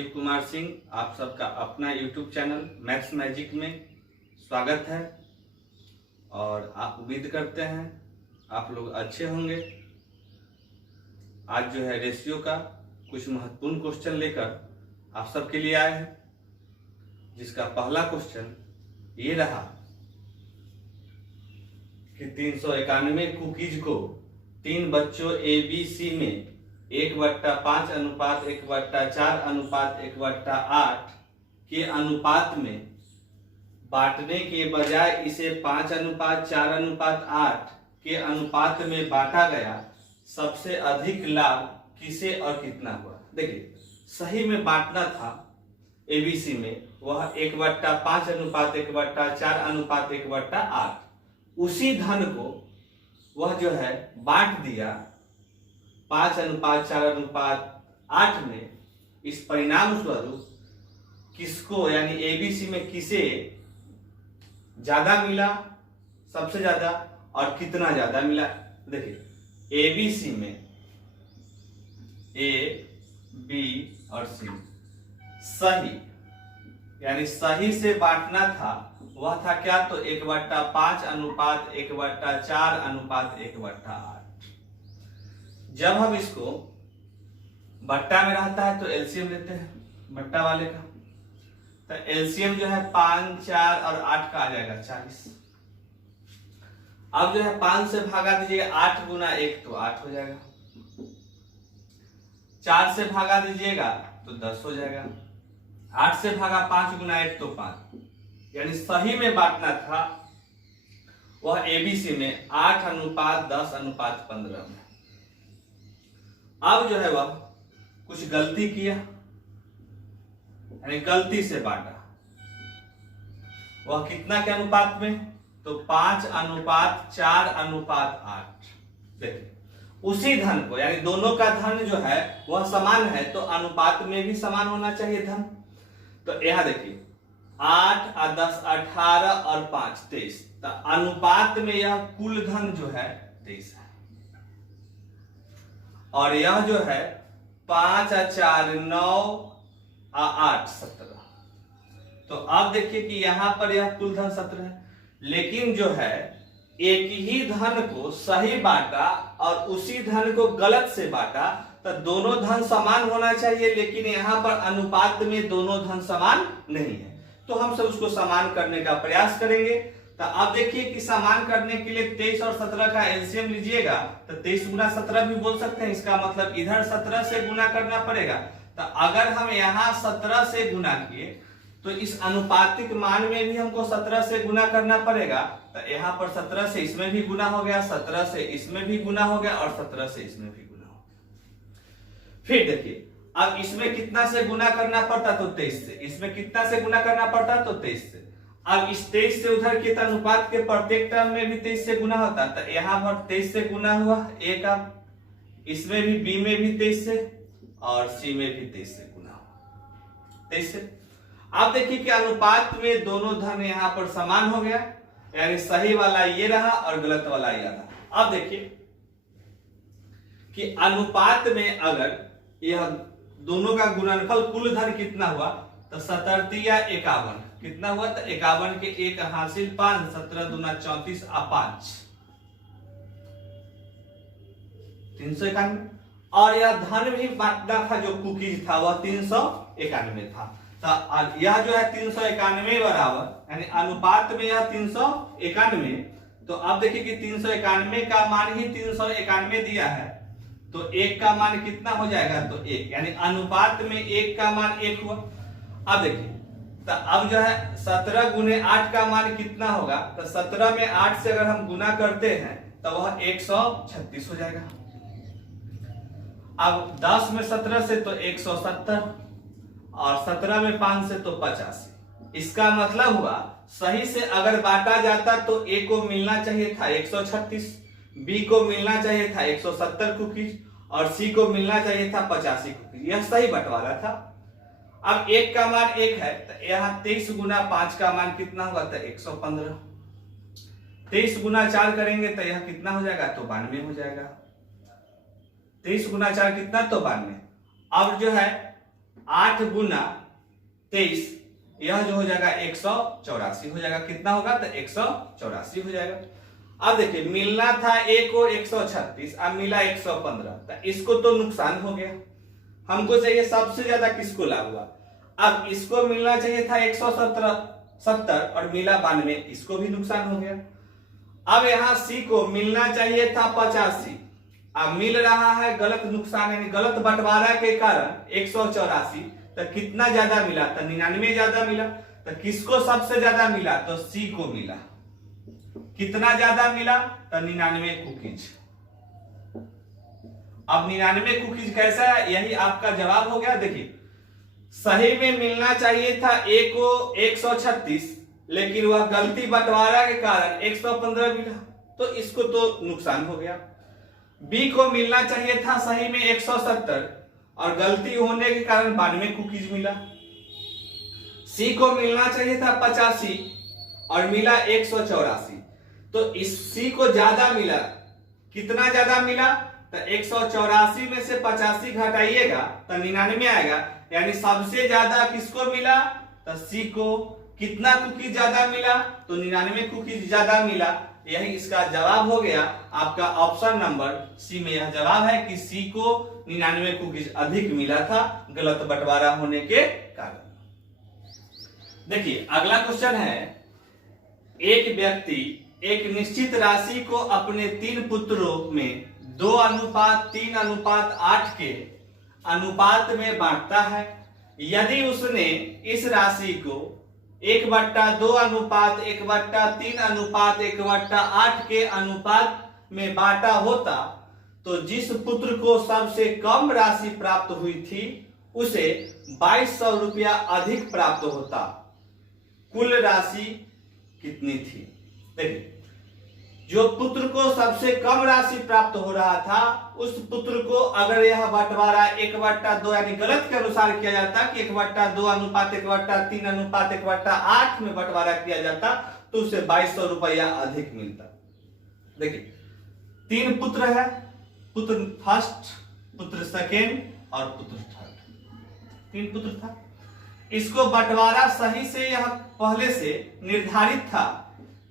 राजीव कुमार सिंह, आप सबका अपना यूट्यूब चैनल मैथ्स मैजिक में स्वागत है। और आप उम्मीद करते हैं आप लोग अच्छे होंगे। आज जो है रेशियो का कुछ महत्वपूर्ण क्वेश्चन लेकर आप सबके लिए आए हैं, जिसका पहला क्वेश्चन ये रहा कि 391 कुकीज को 3 बच्चों ABC में 1/5:1/4:1/8 के अनुपात में बांटने के बजाय इसे 5:4:8 के अनुपात में बांटा गया। सबसे अधिक लाभ किसे और कितना हुआ। देखिए, सही में बांटना था ABC में, वह 1/5:1/4:1/8। उसी धन को वह जो है बांट दिया 5:4:8 में। इस परिणाम स्वरूप किसको यानी ABC में किसे ज्यादा मिला, सबसे ज्यादा, और कितना ज्यादा मिला। देखिए, ABC में A, B और C सही यानी सही से बांटना था, वह था क्या, तो 1/5:1/4:1/8। जब हम इसको बट्टा में रहता है तो एलसीएम लेते हैं बट्टा वाले का, तो एलसीएम जो है 5, 4 और 8 का आ जाएगा 40। अब जो है 5 से भागा दीजिएगा 8 गुना 1 तो 8 हो जाएगा। 4 से भागा दीजिएगा तो 10 हो जाएगा। 8 से भागा 5 गुना 1 तो 5। यानी सही में बांटना था वह ABC में 8:10:15 में। अब जो है वह कुछ गलती किया, यानी गलती से बांटा। वह कितना के अनुपात में, तो 5:4:8। देखिए, उसी धन को यानी दोनों का धन जो है वह समान है, तो अनुपात में भी समान होना चाहिए धन। तो यहां देखिए 8 और 10 18 और 5 23, तो अनुपात में यह कुल धन जो है 23 है। और यह जो है 5 और 4 9 और 8 17। तो अब देखिए कि यहां पर यह कुल धन 17 है, लेकिन जो है एक ही धन को सही बांटा और उसी धन को गलत से बांटा, तो दोनों धन समान होना चाहिए, लेकिन यहां पर अनुपात में दोनों धन समान नहीं है। तो हम सब उसको समान करने का प्रयास करेंगे। तो अब देखिए कि समान करने के लिए 23 और 17 का एलसीएम लीजिएगा, तो 23 गुना 17 भी बोल सकते हैं। इसका मतलब इधर 17 से गुना करना पड़ेगा। तो अगर हम यहाँ 17 से गुना किए तो इस अनुपातिक मान में भी हमको 17 से गुना करना पड़ेगा। तो यहाँ पर 17 से इसमें भी गुना हो गया, 17 से इसमें भी गुना हो गया और 17 से इसमें भी गुना हो गया। फिर देखिए, अब इसमें कितना से गुना करना पड़ता, तो 23 से। इसमें कितना से गुना करना पड़ता, तो 23 से। अब इस 23 से उधर के अनुपात के प्रत्येक टर्म में भी 23 से गुना होता, तो यहाँ पर 23 से गुना हुआ A का, इसमें भी B में भी 23 से और C में भी 23 से गुना हुआ 23 से। अब देखिए कि अनुपात में दोनों धन यहाँ पर समान हो गया, यानी सही वाला ये रहा और गलत वाला ये रहा। अब देखिए कि अनुपात में अगर यह दोनों का गुणनफल कुल धन कितना हुआ, तो 77 या 51 कितना हुआ, तो 51 के 1 हासिल 5, 17 दूना 34 और 5 391। और यह धन भी बांटना था, जो कुकीज था वह 391 था। तो यह जो है 391 बराबर, यानी अनुपात में यह 391। तो अब देखिए कि 391 का मान ही 391 दिया है, तो 1 का मान कितना हो जाएगा, तो 1, यानी अनुपात में 1 का मान 1 हुआ। अब देखिए, तो अब जो है 17 गुने 8 का मान कितना होगा, तो 17 में 8 से अगर हम गुना करते हैं तो वह 136 हो जाएगा। अब 10 में 17 से तो 170 और 17 में 5 से तो 85। इसका मतलब हुआ सही से अगर बांटा जाता तो A को मिलना चाहिए था 136, B को मिलना चाहिए था 170 कुकीज और C को मिलना चाहिए था 85 कुकीज। यह सही बंटवारा था। अब 1 का मान 1 है, तो यहाँ 23 गुना 5 का मान कितना होगा, तो 115। 23 गुना 4 करेंगे तो यह कितना हो जाएगा, तो 92 हो जाएगा। 23 गुना 4 कितना, तो 92। अब जो है 8 गुना 23, यह जो हो जाएगा 184 हो जाएगा। कितना होगा? तो 184 हो जाएगा। अब देखिए मिलना था A को 136, अब मिला 115, तो इसको तो नुकसान हो गया। हमको चाहिए सबसे ज्यादा किसको लाभ हुआ। अब इसको मिलना चाहिए था 170 और मिला 92, इसको भी नुकसान हो गया। अब यहाँ C को मिलना चाहिए था 85, अब मिल रहा है गलत नुकसान, यानी गलत बंटवारा के कारण 184, तो कितना ज्यादा मिला? तो 99 ज्यादा मिला। तो किसको सबसे ज्यादा मिला? तो C को मिला। कितना ज्यादा मिला? तो 99 कुकीज। अब 99 कुकीज कैसा है, यही आपका जवाब हो गया। देखिए सही में मिलना चाहिए था A को 136, लेकिन वह गलती बंटवारा के कारण 115 मिला, तो इसको तो नुकसान हो गया। B को मिलना चाहिए था सही में 170 और गलती होने के कारण 92 कुकीज मिला। C को मिलना चाहिए था 85 और मिला 184, तो इस C को ज्यादा मिला। कितना ज्यादा मिला? तो 184 में से 85 घटाइएगा तो 99 आएगा, यानी सबसे ज्यादा किसको मिला? तो C को। कितना कुकीज ज्यादा मिला? तो 99 कुकीज ज्यादा मिला। यही इसका जवाब हो गया। आपका ऑप्शन नंबर C में यह जवाब है कि C को 99 कुकीज अधिक मिला था गलत बंटवारा होने के कारण। देखिए अगला क्वेश्चन है, एक व्यक्ति एक निश्चित राशि को अपने 3 पुत्रों में 2:3:8 के अनुपात में बांटता है। यदि उसने इस राशि को 1/2:1/3:1/8 के अनुपात में बांटा होता, तो जिस पुत्र को सबसे कम राशि प्राप्त हुई थी उसे 2200 रुपया अधिक प्राप्त होता। कुल राशि कितनी थी? देखिए जो पुत्र को सबसे कम राशि प्राप्त हो रहा था, उस पुत्र को अगर यह बंटवारा 1/2 यानी गलत के अनुसार किया जाता कि 1/2:1/3:1/8 में बंटवारा किया जाता, तो उसे 2200 रुपया अधिक मिलता। देखिए 3 पुत्र है, पुत्र फर्स्ट, पुत्र सेकेंड और पुत्र थर्ड, 3 पुत्र था। इसको बंटवारा सही से यह पहले से निर्धारित था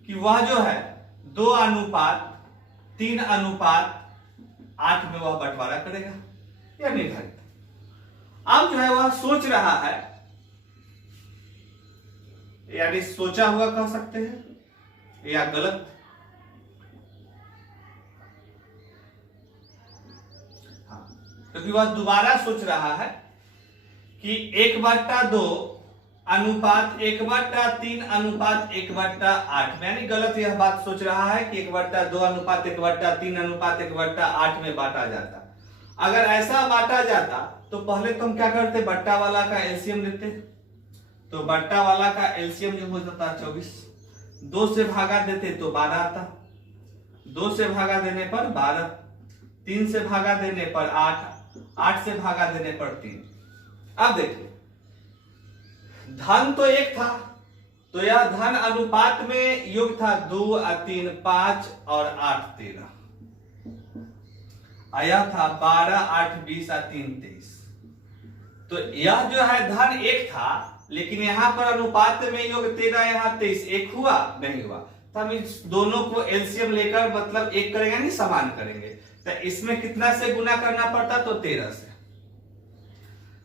कि वह जो है 2:3:8 में वह बंटवारा करेगा, यह निर्धारित। अब जो है वह सोच रहा है, यानी सोचा हुआ कह सकते हैं या गलत। हाँ, क्योंकि वह दोबारा सोच रहा है कि 1/2:1/3:1/8 यानी गलत यह बात सोच रहा है कि 1/2:1/3:1/8 में बांटा जाता। अगर ऐसा बांटा जाता तो पहले तो हम क्या करते? बट्टा वाला का एलसीएम लेते। तो बट्टा वाला का एलसीएम जो हो जाता 24, 2 से भागा देते तो 12 आता, 2 से भागा देने पर 12, 3 से भागा देने पर 8, 8 से भागा देने पर 3। अब देखिए धन तो 1 था, तो यह धन अनुपात में योग था 2, 3, 5 और 8, 13। आया था 12, 8, 20 और 3, 23। तो यह जो है धन 1 था, लेकिन यहां पर अनुपात में योग 13, यहां 23, 1 हुआ नहीं हुआ। तो हम इस दोनों को एलसीएम लेकर मतलब 1 करेंगे, नहीं समान करेंगे। तो इसमें कितना से गुना करना पड़ता? तो 13 से।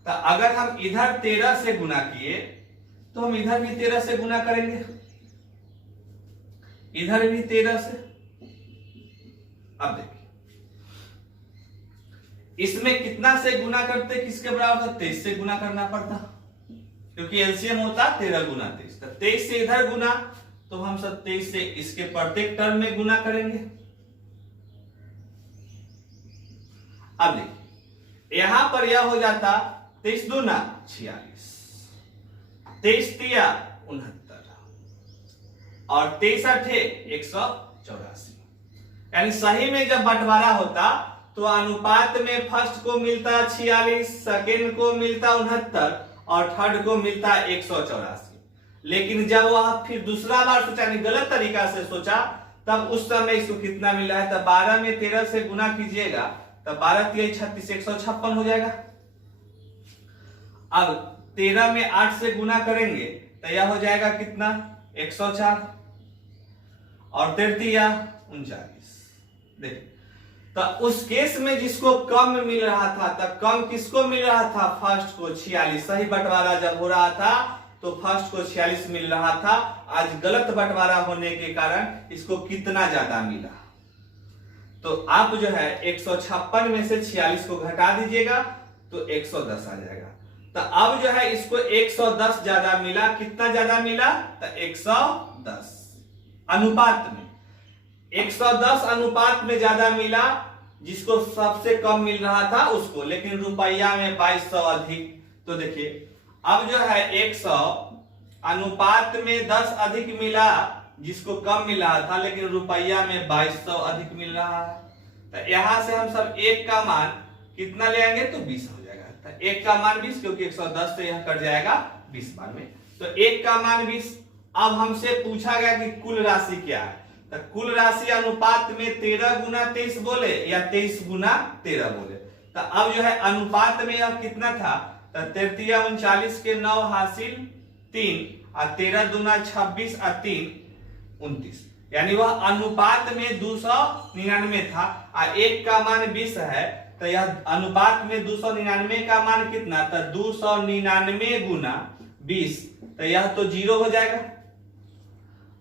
तो अगर हम इधर 13 से गुना किए तो हम इधर भी 13 से गुना करेंगे, इधर भी 13 से। अब देखिए इसमें कितना से गुना करते? किसके बराबर था? 23 से गुना करना पड़ता, क्योंकि एलसीएम होता 13 गुना 23। तो 23 से इधर गुना, तो हम सब 23 से इसके प्रत्येक टर्म में गुना करेंगे। अब देखिए यहां पर यह हो जाता 23 दूना 46, 23 तिया 69 और 23 अठे 184। यानी सही में जब बंटवारा होता तो अनुपात में फर्स्ट को मिलता 46, सेकेंड को मिलता 69 और थर्ड को मिलता 184। लेकिन जब वह फिर दूसरा बार सोचा, यानी गलत तरीका से सोचा, तब उस समय इसको कितना मिला है? तो 12 में 13 से गुना कीजिएगा तो 12 तिया 36, 156 हो जाएगा। अब 13 में 8 से गुना करेंगे तो यह हो जाएगा कितना 104 और 39 देखिए। तो उस केस में जिसको कम मिल रहा था, तब कम किसको मिल रहा था, फर्स्ट को 46। सही बंटवारा जब हो रहा था तो फर्स्ट को 46 मिल रहा था। आज गलत बंटवारा होने के कारण इसको कितना ज्यादा मिला, तो आप जो है 156 में से 46 को घटा दीजिएगा तो 110 आ जाएगा। तो अब जो है इसको 110 ज्यादा मिला। कितना ज्यादा मिला, तो 110 अनुपात में 110 अनुपात में ज्यादा मिला, जिसको सबसे कम मिल रहा था उसको, लेकिन रुपया में 2200 अधिक। तो देखिए अब जो है 100 अनुपात में 10 अधिक मिला, जिसको कम मिल रहा था, लेकिन रुपया में 2200 अधिक मिल रहा है। तो यहां से हम सब एक का मान कितना ले आएंगे तो 20 हो जाएगा। तो एक का मान 20, क्योंकि 110 से यह कट जाएगा 20 बार में, तो एक का मान 20। अब हमसे पूछा गया कि कुल राशि क्या है, तो कुल राशि अनुपात में 13 गुना 23 बोले या 23 गुना 13 बोले। तो अब जो है अनुपात में यह कितना था, तो 33 39 के 9 हासिल 3 और 13 दूना 26 और 3 29, यानी वह अनुपात में 299 था और एक का मान 20 है। तो यह अनुपात में 299 का मान कितना, तो 299 गुना 20, तो यह तो 0 हो जाएगा।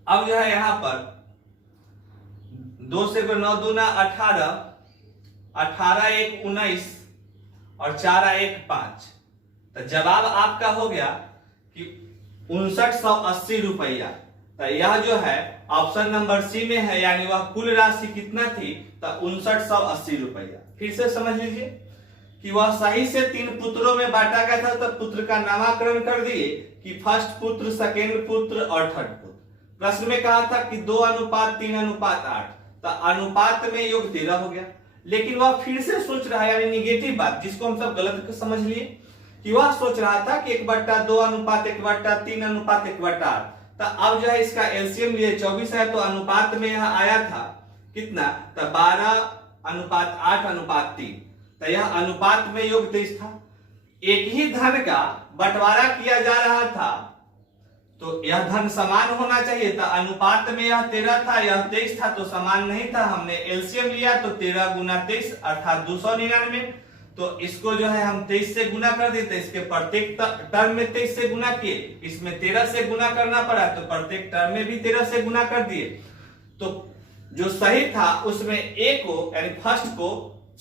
अब जो है यहां पर 2 से 9 दूना 18, 18 1 19 और 4 1 5, तो जवाब आपका हो गया कि 5980 रुपया। तो यह जो है ऑप्शन नंबर सी में है, यानी वह कुल राशि कितना थी, तो 5980 रुपया। फिर से समझ लीजिए कि वह सही से 3 पुत्रों में बांटा गया था, तो पुत्र का नामकरण कर दिए कि फर्स्ट पुत्र, सेकेंड पुत्र और थर्ड पुत्र। प्रश्न में कहा था कि 2 अनुपात 3 अनुपात 8, तो अनुपात में योग 13 हो गया। लेकिन वह फिर से सोच रहा है, यानी निगेटिव बात जिसको हम सब गलत समझ लिए, कि वह सोच रहा था कि 1/2 अनुपात 1/3 अनुपात 1/8। तो अब जो है इसका एलसीएम लिए 24 है, तो अनुपात में यह आया था कितना, तो 12 अनुपात 8 अनुपात 3, तो यह अनुपात में योग 23 था। एक ही धन का बंटवारा किया जा रहा था, तो यह धन समान होना चाहिए था। अनुपात में यह 13 था, यह 23 था, तो समान नहीं था। हमने एलसीएम लिया तो 13 गुना 23 अर्थात 299। तो इसको जो है हम 23 से गुना कर देते, इसके प्रत्येक टर्म में 23 से गुना किए, इसमें 13 से गुना करना पड़ा, तो प्रत्येक टर्म में भी 13 से गुना कर दिए। तो जो सही था उसमें ए को यानी फर्स्ट को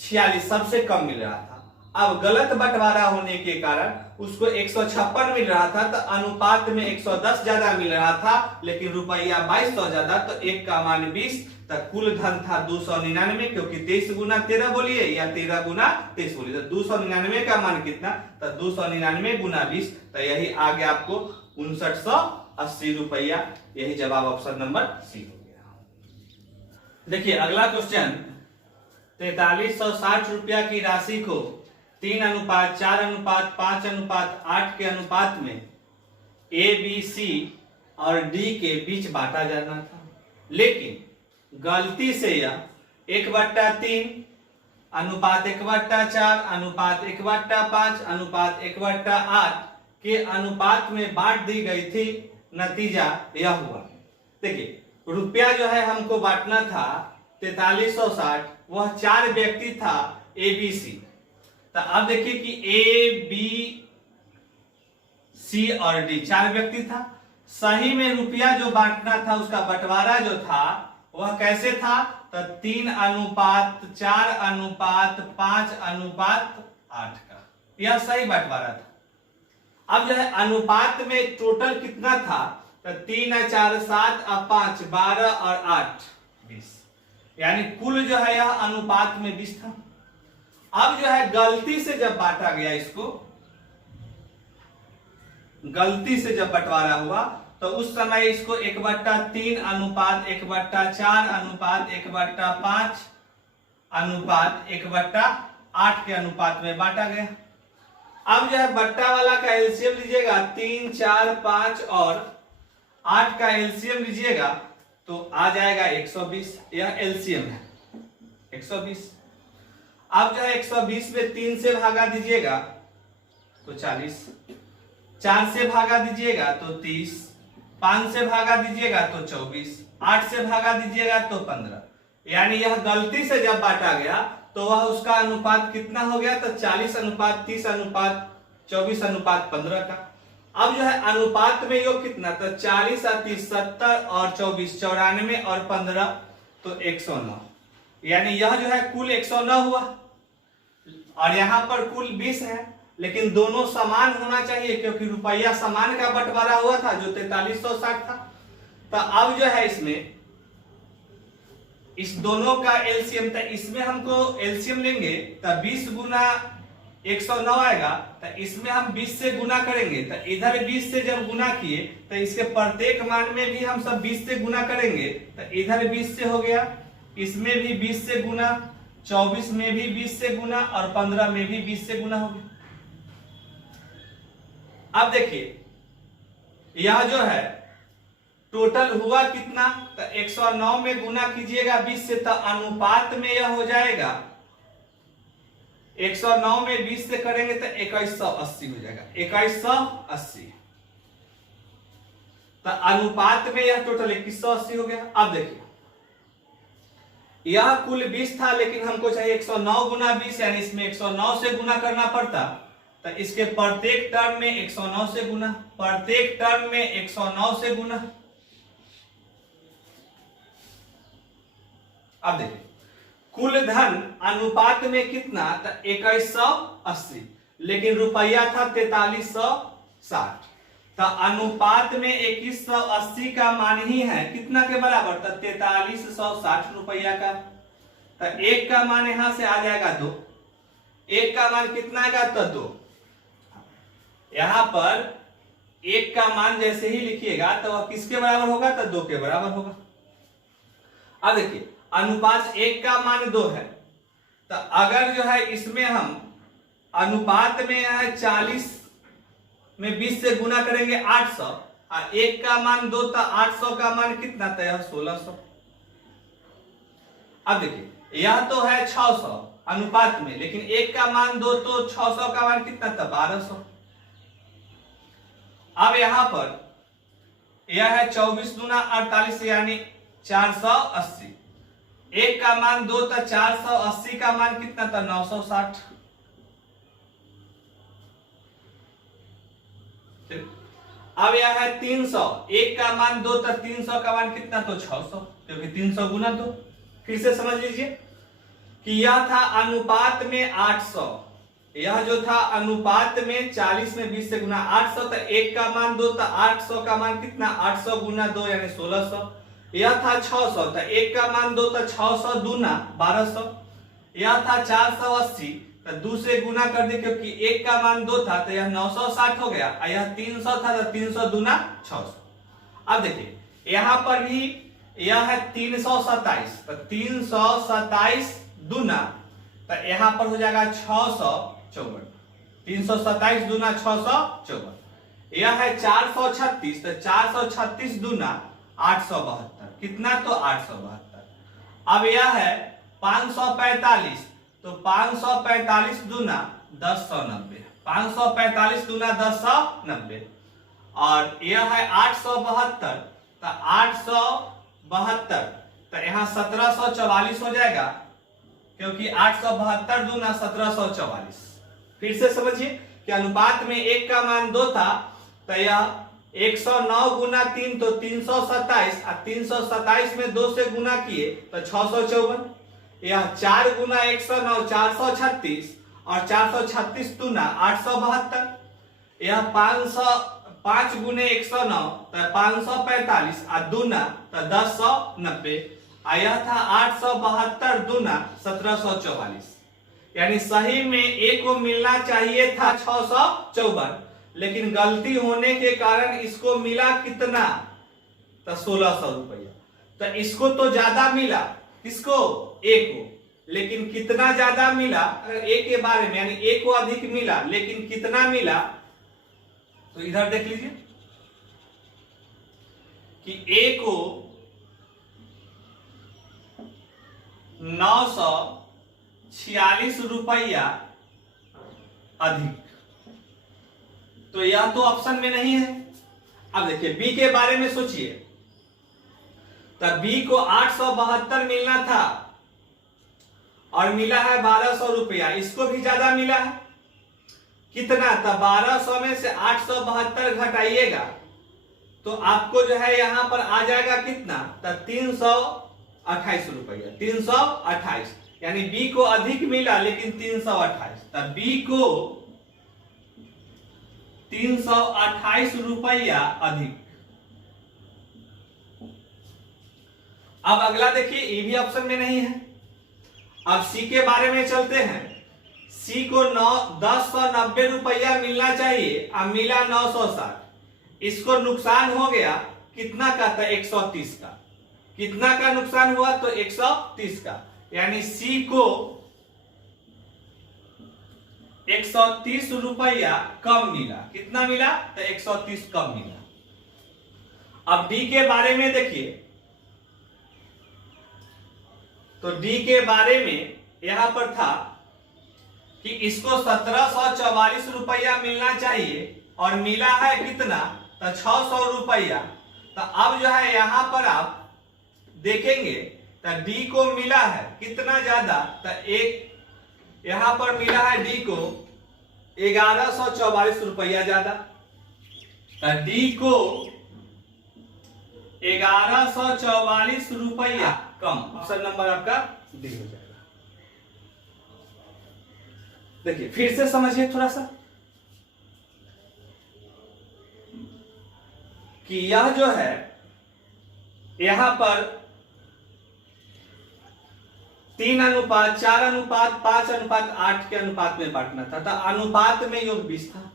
46 सबसे कम मिल रहा था। अब गलत बंटवारा होने के कारण उसको 156 मिल रहा था, तो अनुपात में 110 ज्यादा मिल रहा था, लेकिन रुपया 2200 ज्यादा, तो एक का मान 20, तो कुल धन था 299, क्योंकि 23 गुना 13 बोलिए या 13 गुना 23 बोलिए, तो 299 का मान कितना, तो 299 गुना 20, तो यही आ गया आपको 5980 रुपया। यही जवाब ऑप्शन नंबर सी हो गया। देखिए अगला क्वेश्चन, 4360 रुपया की राशि को 3 अनुपात 4 अनुपात 5 अनुपात 8 के अनुपात में ए बी सी और डी के बीच बांटा जाना था, लेकिन गलती से यह 1/3 अनुपात 1/4 अनुपात 1/5 अनुपात 1/8 के अनुपात में बांट दी गई थी। नतीजा यह हुआ, देखिए रुपया जो है हमको बांटना था 4360, वह 4 व्यक्ति था ए बी सी। तो अब देखिए कि ए बी सी और डी 4 व्यक्ति था। सही में रुपया जो बांटना था, उसका बंटवारा जो था वह कैसे था, तो 3 अनुपात 4 अनुपात 5 अनुपात 8 का, यह सही बंटवारा था। अब जो है अनुपात में टोटल कितना था, तो 3 और 4 7 और 5 12 और 8 20, यानी कुल जो है यह अनुपात में 20 था। अब जो है गलती से जब बांटा गया, इसको गलती से जब बंटवारा हुआ, तो उस समय इसको 1/3 अनुपात 1/4 अनुपात 1/5 अनुपात 1/8 के अनुपात में बांटा गया। अब जो है बट्टा वाला का एलसीएम लीजिएगा, 3 4 5 और 8 का एलसीएम लीजिएगा तो आ जाएगा 120, यह एलसीएम है 120। अब जो है 120 में 3 से भागा दीजिएगा तो 40, 4 से भागा दीजिएगा तो 30, 5 से भागा दीजिएगा तो 24, 8 से भागा दीजिएगा तो 15। यानी यह गलती से जब बांटा गया तो वह उसका अनुपात कितना हो गया, तो 40:30:24:15 का। अब जो है अनुपात में योग कितना, तो 40 और 30 70 और 24 94 और 15 तो 109। यानी यह जो है कुल 109 हुआ और यहाँ पर कुल 20 है, लेकिन दोनों समान होना चाहिए क्योंकि रुपया समान का बंटवारा हुआ था जो 4360 था। तो अब जो है इसमें इस दोनों का एलसीएम, तो इसमें हमको एलसीएम लेंगे तो 20 गुना 109 आएगा, तो इसमें हम 20 से गुना करेंगे, तो इधर 20 से जब गुना किए तो इसके प्रत्येक मान में भी हम सब 20 से गुना करेंगे, तो इधर 20 से हो गया, इसमें भी 20 से गुना, 24 में भी 20 से गुना और 15 में भी 20 से गुना हो गया। अब देखिए यह जो है टोटल हुआ कितना, तो 109 में गुना कीजिएगा 20 से, तो अनुपात में यह हो जाएगा 109 में 20 से करेंगे तो 2180 हो जाएगा, 2180। तो अनुपात में यह टोटल 2180 हो गया। अब देखिए यह कुल 20 था, लेकिन हमको चाहिए 109 गुना 20, यानी इसमें 109 से गुना करना पड़ता, तो इसके प्रत्येक टर्म में 109 से गुना, प्रत्येक टर्म में 109 से गुना। अब देखिए कुल धन अनुपात में कितना, तो 2180, लेकिन रुपया था 4360, तो अनुपात में 2180 का मान ही है कितना के बराबर, तो 4360 रुपया का। तो एक का मान यहां से आ जाएगा 2, एक का मान कितना आएगा, तो 2। यहां पर एक का मान जैसे ही लिखिएगा तो वह किसके बराबर होगा, तो 2 के बराबर होगा। अब देखिए अनुपात 1 का मान 2 है, तो अगर जो है इसमें हम अनुपात में है 40 में 20 से गुना करेंगे 800, और 1 का मान 2, तो 800 का मान कितना, तो यह 1600। अब देखिए यह तो है 600 अनुपात में, लेकिन 1 का मान 2, तो 600 का मान कितना, तो 1200। अब यहां पर यह है 24 दूना 48 यानी 480, 1 का मान 2, तो 480 का मान कितना था, 960। अब यह है 300, 1 का मान 2, तो 300 का मान कितना, तो 600, क्योंकि 300 गुना 2। फिर से समझ लीजिए कि यह था अनुपात में 800, यह जो था अनुपात में 40 में 20 से गुना 800, तो 1 का मान 2, तो 800 का मान कितना, 800 गुना 2 यानी 1600। यह था 600, तो 1 का मान 2, तो 600 दूना 1200। यह था 480, तो 2 से गुना कर दे क्योंकि 1 का मान 2 था, तो यह 960 हो गया, और यह 300 था, तो 300 दूना 600। अब देखिए यहां पर भी यह है 327, तो 327 दूना, तो यहां पर हो जाएगा 654, 327 दूना 654। यह है 436, तो 436 दूना 872, कितना, तो 872। अब यह है 545, तो 545 दूना 1090, 545 दूना 1090। और यह है 872, तो 872, तो यहां 1744 हो जाएगा, क्योंकि 872 दूना 1744। फिर से समझिए कि अनुपात में 1 का मान 2 था, तो यह 109 गुना 3, तो 327, और 327 में 2 से गुना किए तो 654। यह 4 गुना 109 436, और 436 दूना 872। यह 5 गुने 109 तो 545, और दूना तो 1090। यह था 872 दूना 1744, यानी सही में ए को मिलना चाहिए था 654, लेकिन गलती होने के कारण इसको मिला कितना, तो 1600 रुपया। तो इसको तो ज्यादा मिला, किसको, ए को, लेकिन कितना ज्यादा मिला, अगर ए के बारे में यानी ए को अधिक मिला, लेकिन कितना मिला, तो इधर देख लीजिए कि ए को 946 रुपया अधिक, तो यह तो ऑप्शन में नहीं है। अब देखिए बी के बारे में सोचिए, तब बी को 872 मिलना था और मिला है 1200 रुपया, इसको भी ज्यादा मिला है। कितना? तब 1200 में से 872 घटाइएगा तो आपको जो है यहां पर आ जाएगा कितना? तब 328 रुपया, 328, यानी बी को अधिक मिला लेकिन 328, तब बी को 328 रुपया अधिक। अब अगला देखिए, ये भी ऑप्शन में नहीं है। अब सी के बारे में चलते हैं। सी को 1090 रुपया मिलना चाहिए, अब मिला 960, इसको नुकसान हो गया कितना का? था 130 का। कितना का नुकसान हुआ? तो 130 का, यानी सी को 130 रुपया कम मिला। कितना मिला? तो 130 कम मिला। अब डी के बारे में देखिए, तो डी के बारे में यहां पर था कि इसको 1744 रुपया मिलना चाहिए और मिला है कितना? तो 600 रुपया। तो अब जो है यहां पर आप देखेंगे तो डी को मिला है कितना ज्यादा? तो एक यहां पर मिला है डी को 1144 रुपया ज्यादा। तो डी को 1144 रुपया कम। ऑप्शन नंबर आपका डी हो जाएगा। देखिए फिर से समझिए थोड़ा सा कि यह जो है यहां पर 3:4:5:8 के अनुपात में बांटना था, तो अनुपात में योग 20 था।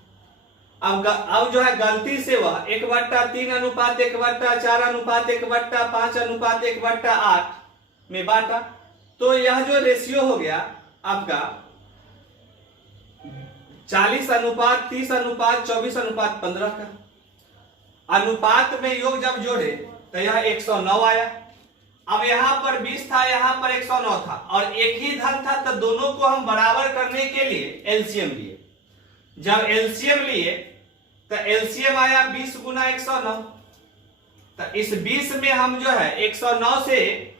अब जो है गलती से वह 1/3:1/4:1/5:1/8 में बांटा, तो यह जो रेशियो हो गया आपका 40:30:24:15 का। अनुपात में योग जब जोड़े तो यह 109 आया। अब यहां पर 20 था, यहां पर 109 था और एक ही धन था, तो दोनों को हम बराबर करने के लिए एलसीएम लिए। जब एलसीएम लिए तो एलसीएम आया 20 गुना 109। तो इस 20 में हम जो है 109 से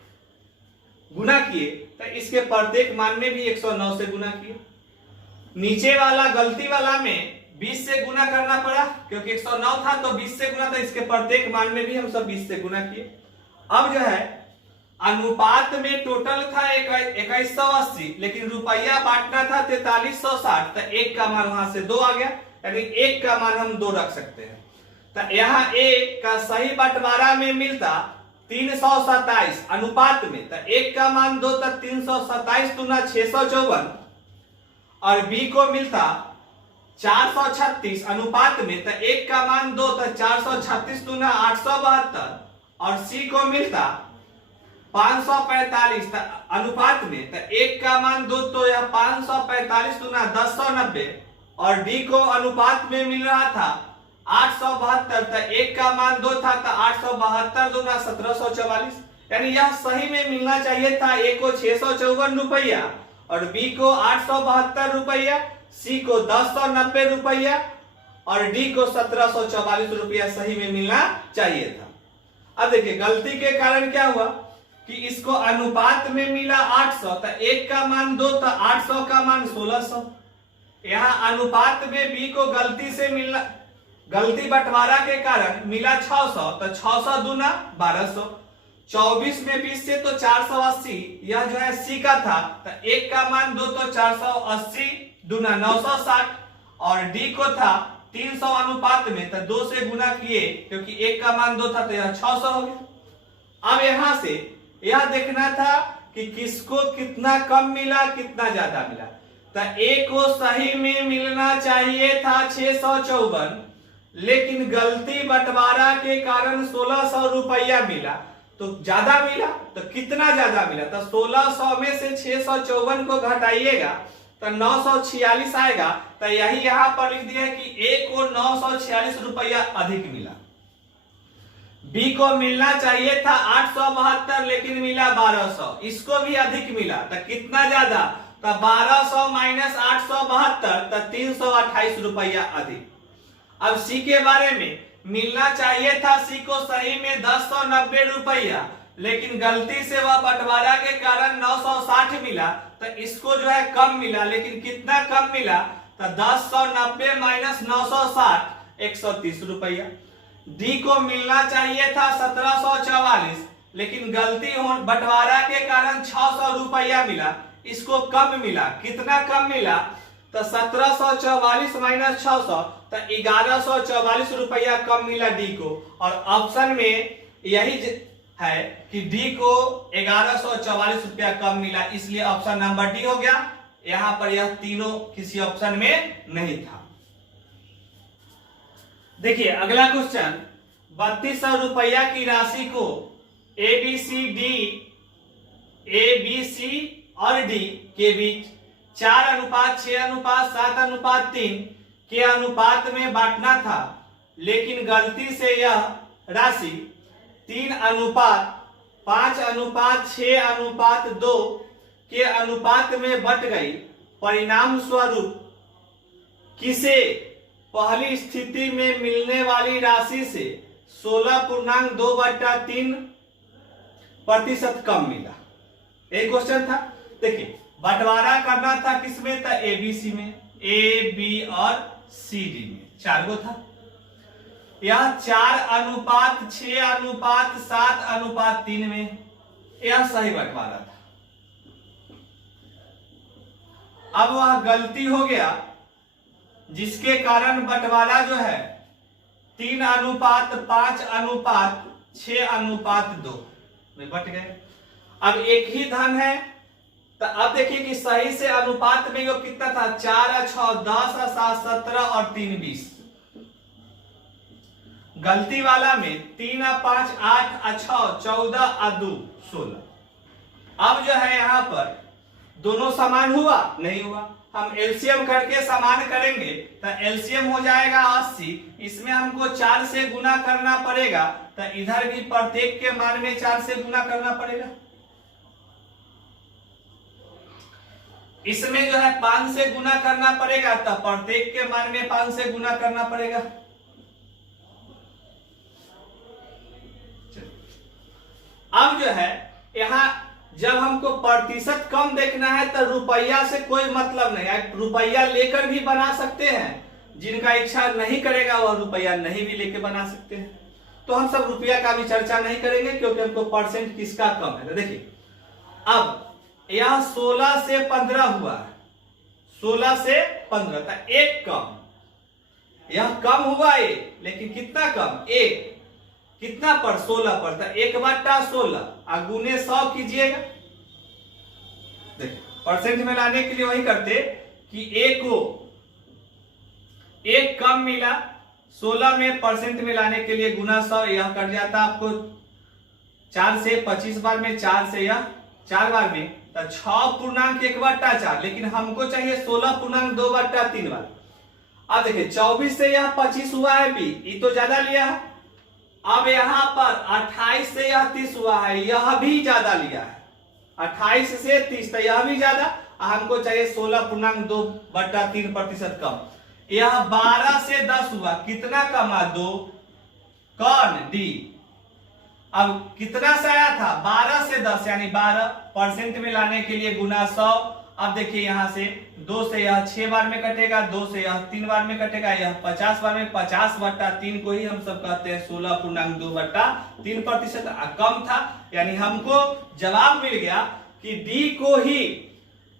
गुना किए, तो इसके प्रत्येक मान में भी 109 से गुना किए। नीचे वाला गलती वाला में 20 से गुना करना पड़ा क्योंकि 109 था, तो 20 से गुना, तो इसके प्रत्येक मान में भी हम सब 20 से गुना किए। अब जो है अनुपात में टोटल था 2180, लेकिन रुपया बांटना था 4360, तो एक का मान वहां से 2 आ गया, यानी एक का मान हम 2 रख सकते हैं। तो यहाँ एक का सही बंटवारा में मिलता 327 अनुपात में, तो एक का मान 2, तो 327 दूना 654, और बी को मिलता 436 अनुपात में, तो एक का मान 2, तो 436 दूना 872, और सी को मिलता 545 अनुपात में, तो एक का मान 2, तो यह 545 दूना 1090, और डी को अनुपात में मिल रहा था 872, तो एक का मान 2 था, तो 872 दूना 1744, यानी यह सही में मिलना चाहिए था। ए को 654 रुपया और बी को 872 रुपया, सी को 1090 रुपया और डी को 1744 रुपया सही में मिलना चाहिए था। अब देखिए गलती के कारण क्या हुआ कि इसको अनुपात में मिला 800, तो एक का मान 2, तो 800 का मान 1600। यहाँ अनुपात में बी को गलती से मिलना, गलती बंटवारा के कारण मिला 600, तो 600 दूना 1200, 24 में 20 से तो 480, यह जो है सी का था, तो एक का मान 2, तो 480 दूना 960, और डी को था 300 अनुपात में, तो 2 से गुना किए क्योंकि एक का मान 2 था, तो यह 600 हो गया। अब यहां से यह देखना था कि किसको कितना कम मिला कितना ज्यादा मिला, तो ए को सही में मिलना चाहिए था 654, लेकिन गलती बंटवारा के कारण 1600 रुपया मिला, तो ज्यादा मिला। तो कितना ज्यादा मिला? तो 1600 में से 654 को घटाइएगा तो 946 आएगा। तो यही यहां पर लिख दिया है कि ए को 946 रुपया अधिक मिला। बी को मिलना चाहिए था 872, लेकिन मिला 1200, इसको भी अधिक मिला। तो कितना ज्यादा? तो 1200 माइनस 872, तो 328 रुपया अधिक। अब सी के बारे में, मिलना चाहिए था सी को सही में 1090 रुपया, लेकिन गलती से वह बंटवारा के कारण 960 मिला, तो इसको जो है कम मिला। लेकिन कितना कम मिला? तो 1090 माइनस 960 130 रुपया। डी को मिलना चाहिए था 1744, लेकिन गलती हो बंटवारा के कारण 600 रुपया मिला, इसको कम मिला। कितना कम मिला? तो 1744 माइनस 600, तो 1144 रुपया कम मिला डी को। और ऑप्शन में यही है कि डी को 1144 रुपया कम मिला, इसलिए ऑप्शन नंबर डी हो गया। यहां पर यह तीनों किसी ऑप्शन में नहीं था। देखिए अगला क्वेश्चन, 3200 रुपया की राशि को ए बी सी और डी के बीच 4:6:7:3 के अनुपात में बांटना था, लेकिन गलती से यह राशि 3:5:6:2 के अनुपात में बट गई। परिणाम स्वरूप किसे पहली स्थिति में मिलने वाली राशि से 16.2/3% कम मिला। एक क्वेश्चन था। देखिए बंटवारा करना था किसमें? था ए बी सी में, ए बी और सी डी में, 4 गो था। यह 4:6:7:3 में यह सही बंटवारा था। अब वह गलती हो गया जिसके कारण बंटवारा जो है 3:5:6:2 में बट गए। अब एक ही धन है, तो अब देखिए कि सही से अनुपात में योग कितना था? 4, 6, 10, 7, 17 और 3, 20। गलती वाला में 3, 5, 8, 6, 14, 2, 16। अब जो है यहां पर दोनों समान हुआ? नहीं हुआ। हम एलसीएम करके समान करेंगे तो एलसीएम हो जाएगा 80। इसमें हमको 4 से गुना करना पड़ेगा, तो इधर भी प्रत्येक के मान में 4 से गुना करना पड़ेगा। इसमें जो है 5 से गुना करना पड़ेगा, तो प्रत्येक के मान में 5 से गुना करना पड़ेगा। अब जो है यहां जब हमको प्रतिशत कम देखना है तो रुपया से कोई मतलब नहीं है। रुपया लेकर भी बना सकते हैं, जिनका इच्छा नहीं करेगा वह रुपया नहीं भी लेके बना सकते हैं। तो हम सब रुपया का भी चर्चा नहीं करेंगे, क्योंकि हमको परसेंट किसका कम है। तो देखिए अब यह 16 से 15 हुआ है, 16 से 15 था, एक कम। यह कम हुआ एक, लेकिन कितना कम? एक। कितना पर? 16 पर। तो 1/16 गुने 100 कीजिएगा। देखिए परसेंट में लाने के लिए वही करते कि एक को एक कम मिला, 16 में परसेंट में लाने के लिए गुना 100, यह कट जाता आपको 4 से 25 बार में, 4 से यह 4 बार में, तो 6.1/4। लेकिन हमको चाहिए 16.2/3 बार। अब देखिए 24 से यह 25 हुआ है बी, ये तो ज्यादा लिया है। अब यहां पर 28 से यह 30 हुआ है, यह भी ज्यादा लिया है। 28 से 30, तो यह भी ज्यादा। हमको चाहिए 16.2/3% कम। यह 12 से 10 हुआ, कितना कमा? 2। कौन? डी। अब कितना से आया था? 12 से 10 यानी 12। परसेंट में लाने के लिए गुना 100। अब देखिए यहां से 2 से यह 6 बार में कटेगा, 2 से यह 3 बार में कटेगा, यह 50 बार में, 50/3 को ही हम सब कहते हैं 16.2/3% कम था। यानी हमको जवाब मिल गया कि डी को ही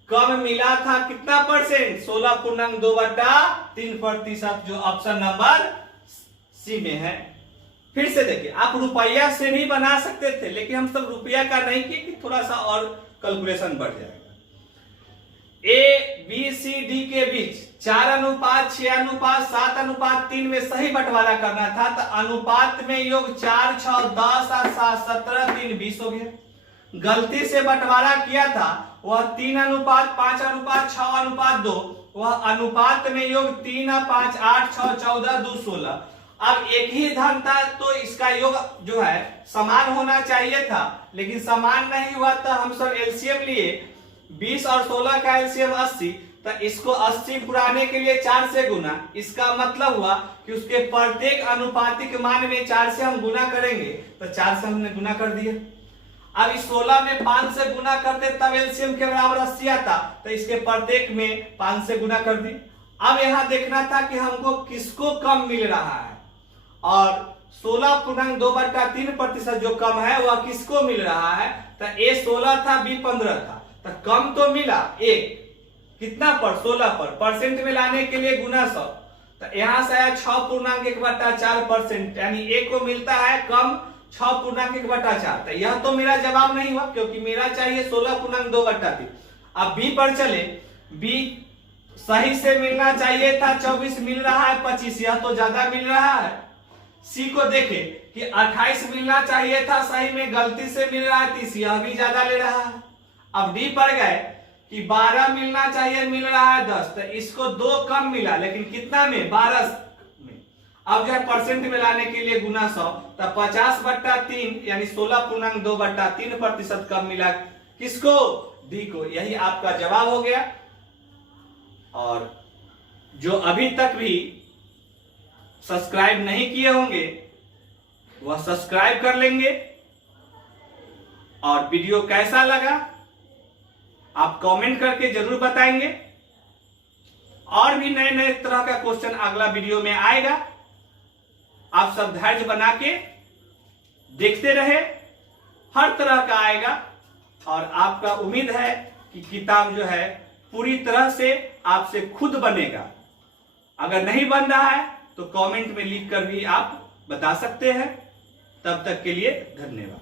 कम मिला था। कितना परसेंट? 16.2/3%, जो ऑप्शन नंबर सी में है। फिर से देखिए, आप रुपया से भी बना सकते थे, लेकिन हम सब रुपया का नहीं किए कि थोड़ा सा और कैलकुलेशन बढ़ जाएगा। ए बी सी डी के बीच 4:6:7:3 में सही बंटवारा करना था, तो अनुपात में योग 4, 6, 10, 7, 17, 3, 20 हो गया। गलती से बंटवारा किया था वह 3:5:6:2, वह अनुपात में योग 3, 5, 8, 6, 14, 2, 16। अब एक ही धन था तो इसका योग जो है समान होना चाहिए था, लेकिन समान नहीं हुआ, तो हम सब एलसीएम लिए। 20 और 16 का एलसीएम 80, तो इसको 80 पुराने के लिए 4 से गुना, इसका मतलब हुआ कि उसके प्रत्येक अनुपातिक मान में 4 से हम गुना करेंगे, तो 4 से हमने गुना कर दिया। अब इस 16 में 5 से गुना करते तब एलसीएम के बराबर 80 आता, तो इसके प्रत्येक में 5 से गुना कर दी। अब यहां देखना था कि हमको किसको कम मिल रहा है, और 16.2/3% जो कम है वह किसको मिल रहा है, तो ए 16 था, बी 15 था, तो कम तो मिला एक, कितना पर 16 पर, परसेंट में लाने के लिए गुना 100, तो यहां से आया 6.1/4%, यानी ए को मिलता है कम 6.1/4। तो यह तो मेरा जवाब नहीं हुआ, क्योंकि मेरा चाहिए 16.2/3। अब बी पर चले, बी सही से मिलना चाहिए था 24, मिल रहा है 25, यह तो ज्यादा मिल रहा है। सी को देखे कि 28 मिलना चाहिए था, सही में गलती से मिल रहा है 30, यह भी ज्यादा ले रहा है। अब डी पर गए कि 12 मिलना चाहिए, मिल रहा है 10, तो इसको 2 कम मिला, लेकिन कितना में, 12 में। अब जो है परसेंट में लाने के लिए गुना 100, तो 50/3 यानी 16.2/3% कम मिला, किसको, डी को। यही आपका जवाब हो गया। और जो अभी तक भी सब्सक्राइब नहीं किए होंगे वह सब्सक्राइब कर लेंगे। और वीडियो कैसा लगा आप कमेंट करके जरूर बताएंगे। और भी नए नए तरह का क्वेश्चन अगला वीडियो में आएगा। आप सब धैर्य बना के देखते रहे, हर तरह का आएगा। और आपका उम्मीद है कि किताब जो है पूरी तरह से आपसे खुद बनेगा। अगर नहीं बन रहा है तो कमेंट में लिख कर भी आप बता सकते हैं। तब तक के लिए धन्यवाद।